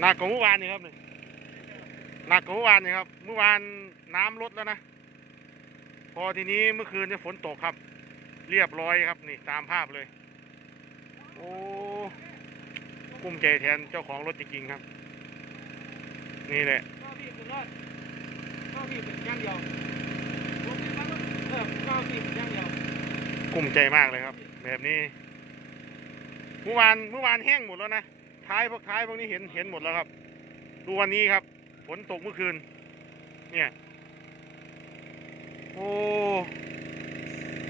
หนักกว่าเมื่อวานนี่ครับนี่หนักกว่าเมื่อวานนี่ครับ เมื่อวานน้ำลดแล้วนะ พอทีนี้เมื่อคืนเนี่ยฝนตกครับ เรียบร้อยครับนี่ตามภาพเลย โอ้กุ้มใจแทนเจ้าของรถจริงๆครับ นี่แหละก็พี่สุดยอดก็พี่เป็นอย่างเดียวรถเออก็พี่เป็นอย่างเดียวกุ้มใจมากเลยครับ แบบนี้ เมื่อวานเมื่อวานแห้งหมดแล้วนะ ท้ายพวกท้ายพวกนี้เห็นเห็นหมดแล้วครับ ดูวันนี้ครับฝนตกเมื่อคืน เนี่ย โอ้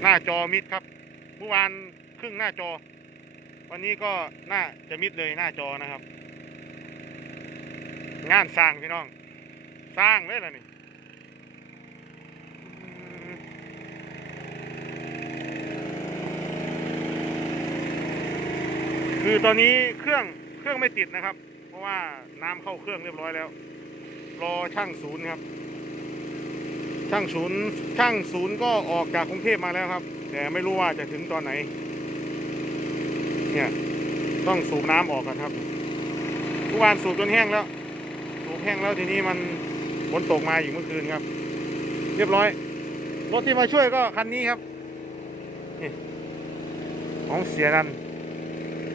หน้าจอมิดครับ เมื่อวานครึ่งหน้าจอ วันนี้ก็น่าจะมิดเลยหน้าจอนะครับ งานสร้างพี่น้อง สร้างเลยล่ะนี่คือตอนนี้เครื่อง รื่องไม่ติดนะครับ เพราะว่าน้ำเข้าเครื่องเรียบร้อยแล้ว รอช่างศูนย์ครับ ช่างศูนย์ช่างศูนย์ก็ออกจากกรุงเทพมาแล้วครับ แต่ไม่รู้ว่าจะถึงตอนไหน เนี่ยต้องสูบน้ำออกกันครับเมื่อวานสูบจนแห้งแล้ว สูบแห้งแล้วทีนี้มันฝนตกมาอีกเมื่อคืนครับ เรียบร้อย รถที่มาช่วยก็คันนี้ครับของเสียนัน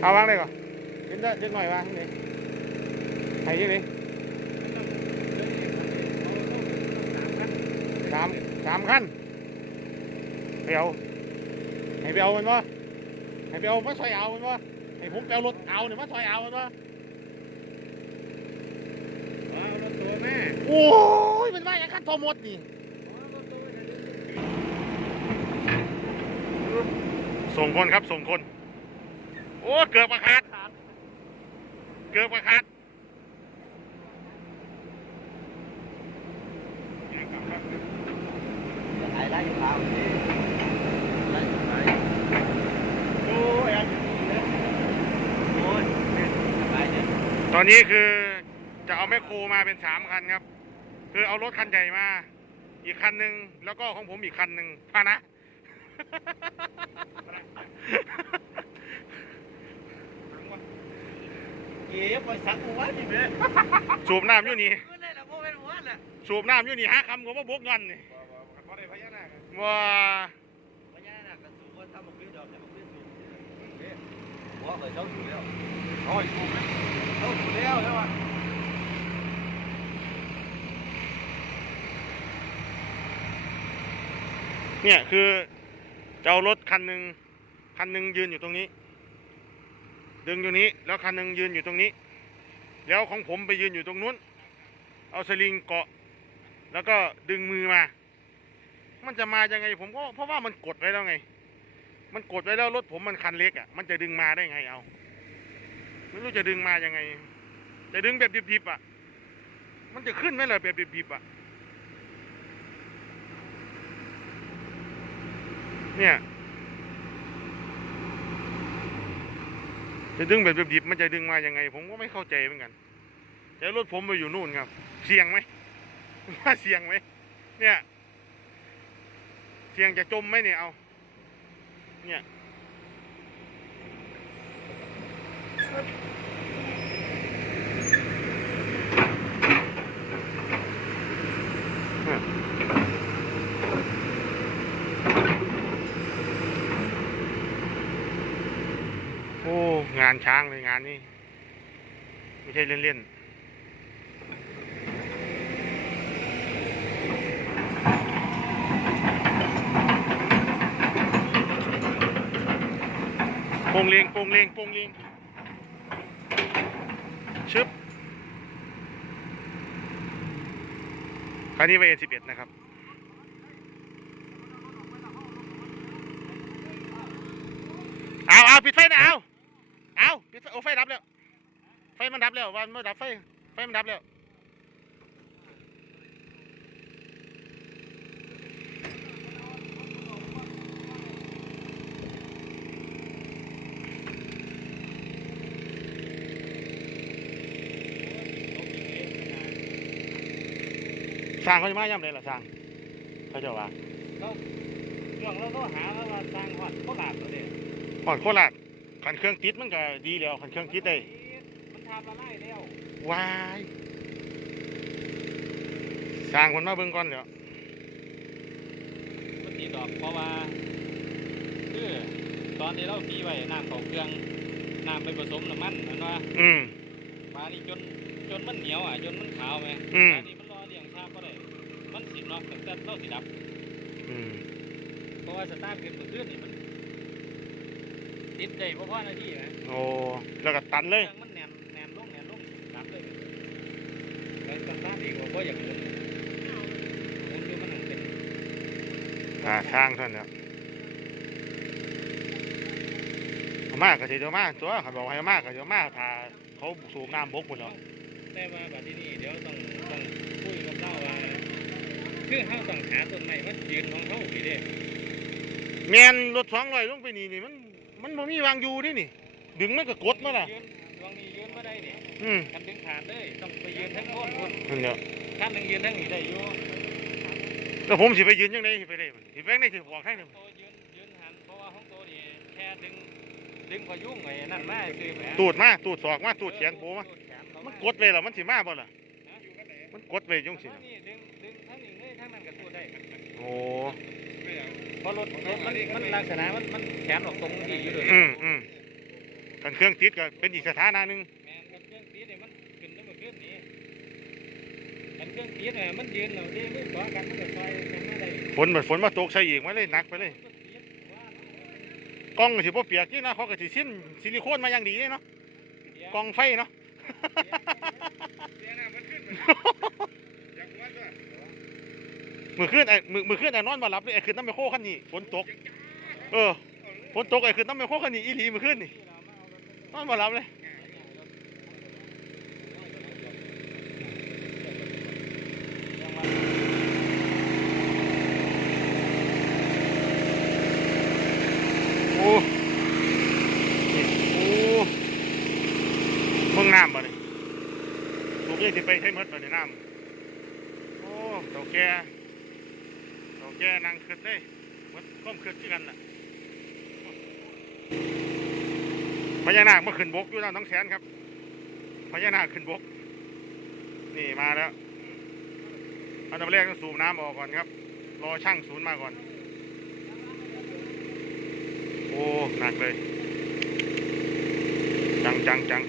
เอาวางเลยก่อน เห็นได้เห็นหน่อยวางนี่ไหนที่นี่สามสามคันไปเอาให้ไปเอามันวะให้ไปเอามาช่วยเอามันวะให้ผมไปเอารถเอาเนี่ยมาช่วยเอามันวะเอารถตัวแม่โอ้ยมันว่าอย่างกันทอมดนี่ส่งคนครับส่งคน โอ้ เกือบมาขาด เกือบขาดไอ้ไล่อยู่ทางนี่ไล่อยู่ไหนโอ้ยโอ้ยตอนนี้คือจะเอาแมคโครูมาเป็นสามคันครับ คือเอารถคันใหญ่มา อีกคันหนึ่งแล้วก็ของผมอีกคันหนึ่งพานะ เก๋ไปสักหัวนี่เบ้สูบน้ำอยู่นี่ขึ้นได้แล้วพวกเป็นหัวน่ะสูบน้ำอยู่นี่หาคำก็ว่าบกเงินนี่พอได้พญานาคว่าพญานาคก็สูงว่าถ้ามันขึ้นดอกจะมันขึ้นสูงหัวเคยเจ้าอยู่แล้วโอ้ยสูงนะเจ้าอยู่แล้วใช่ป่ะเนี่ยคือจะเอารถคันหนึ่งคันหนึ่งยืนอยู่ตรงนี้ ดึงอยู่นี้ แล้วคันหนึ่งยืนอยู่ตรงนี้ แล้วของผมไปยืนอยู่ตรงนู้น เอาสลิงเกาะ แล้วก็ดึงมือมา มันจะมายังไงผมก็เพราะว่ามันกดไว้แล้วไง มันกดไว้แล้วรถผมมันคันเล็กอะ มันจะดึงมาได้ไงเอา ไม่รู้จะดึงมายังไง จะดึงแบบดิบๆอะ มันจะขึ้นไหมล่ะแบบดิบๆอะ เนี่ย จะดึงแบบดิบๆมันจะดึงมายังไง ผมก็ไม่เข้าใจเหมือนกันแต่รถผมไปอยู่นู่นครับ เสี่ยงไหมว่าเสี่ยงไหมเนี่ยเสี่ยงจะจมไหมเนี่ยเอา เนี่ย โอ้ งานช้างเลยงานนี้ ไม่ใช่เล่นๆปงเลงปงเลงปงเลงชึบคันนี้ไปเอ็นสิบเอ็ดนะครับ เอาเอาปิดไฟนะเอา อาปิดไฟโอ้ไฟดับแล้ว ไฟมันดับแล้ววันมันดับไฟ ไฟมันดับแล้วสร้างเขาจะมาย่ำเลยล่ะสร้างเขาจะว่าช่วงเราก็หาแล้วว่าสร้างวัดเขาหลาดตัวเด็ก่อนโคราช ขันเครื่องติดมันก็ดีแล้วขันเครื่องติดได้ มันทำมาไล่แล้ววายสร้างคนมาเบิ่งก่อนเดี๋ยวมันติดดอกเพราะว่าคือตอนที่เราตีไว้น้ำเขาเครื่องน้ำไปผสมน้ำมันนั่นว่าอืมมานี่จนจนมันเหนียวอะจนมันขาวไหมอืมมานี่มันรอเลี้ยงชาก็ได้มันสิเนาะตั้งแต่เราสิดับอืมเพราะว่าสตาร์ทเกินเมื่อคืนนี่มัน ติดได้เพราะว่านาทีไหมโอ้แล้วก็ตันเลยเครื่องมันแน่นแน่นลงแน่นลงดับเลยแล้วสตาร์ทอีกว่าเพราะอย่างหมุนหมุนดูมันนั่นเป็นอ่าสร้างเท่านั้นแหล้วเอามากก็สิเดี๋ยวมาตัวเขาบอกให้เอามากก็เดี๋ยวมาถ้าเขาสูบน้ำบกหมดแล้วแต่ว่าบัดที่นี่เดี๋ยวต้องต้องคุยกับเล่าว่าคือเฮาต้องหาต้นไม้มันยืนของเฮาพี่เด้แมนรถสองร้อยลงไปนี่นี่มัน มันบ่มีวางอยู่นี่นี่ ดึงมันก็กดมาล่ะยืนดวงนี้ยืนบ่ได้นี่อืมคันดึงขาดเลยต้องไปยืนทั้งโน้นพุ่นนั่นแหละคันหนึงยืนทั้งนี้ได้อยู่แล้วผมสิไปยืนยังไงสิไปได้มันสิไปได้สิบอกให้หนึ่งโตยืนยืนหันเพราะว่าของโตนี่แค่ดึงดึงพยุงไว้นั่นมาคือแหมตูดมาตูดศอกมาตูดแขนโผล่มาตูดแขนเขามันมากดเลยล่ะมันสิมาบ่ล่ะมันกดเลยจังสิเอานี่ดึงดึงทั้งนี้เลยทั้งนั้นก็ตูดได้โอ้ เพราะรถรถมันมันลักษณะมันมันแขนออกตรงที่อยู่เลยอืมอืมกันเครื่องติดก็เป็นอีกสถานะหนึงแมนกับเครื่องตีเนี่ยมันขึ้นได้มาขึ้นนี่อันเครื่องตีเนี่ยมันยืนเราดีมือขวากันมันก็คอยกันมาได้ฝนแบบฝนมาตกใส่อีกมาเลยหนักไปเลยกล้องก็สิบ่เปียกนี่นะเขาก็สิสิ้นซิลิโคนมาอย่างดีเลยเนาะกล้องไฟเนาะมือ มือขึ้นไอ้มือมือขึ้นไอ้นอนมาหลับเลยไอ้ขึ้นน้ำไม่โค้คันนี้ฝนตก เออฝนตกไอ้ขึ้นน้ำไม่โค้คันนี้อีหลีมือขึ้นนี่นอนมาหลับเลยโอ้โอ้เบิ่งน้ำบ่นี่ลูกเอ้ยสิไปใช้มดบ่นี่น้ำโอ้เต่าแก่เต่า แกนั่งขึ้นเลยหมดก้มขึ้นที่กันน่ะพญานาคมาขึ้นบกอยู่แล้วน้องแสนครับพญานาคขึ้นบก นี่มาแล้วอันดับแรกต้องสูบน้ำออกก่อนครับ รอช่างศูนย์มาก่อน โอ้หนักเลย จังจังจัง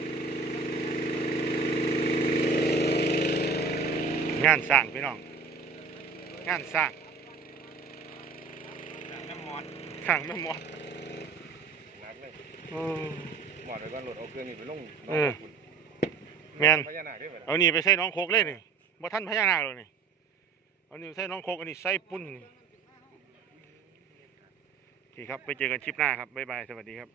งานสร้างพี่น้อง งานสร้าง น้ำมอดสร้างไม่หมดหนักเลยเออหมอดไว้ก่อนรถเอาเครื่องนี้ไปลงเออแม่นพญานาคได้ไหมล่ะเอานี่ไปใส่น้องโคกเลยนี่บ่ท่านพญานาคเลยนี่เอานี่ใส่น้องโคกอันนี้ใส่ปุ้นนี่โอเคครับไปเจอกันคลิปหน้าครับบ๊ายบายสวัสดีครับ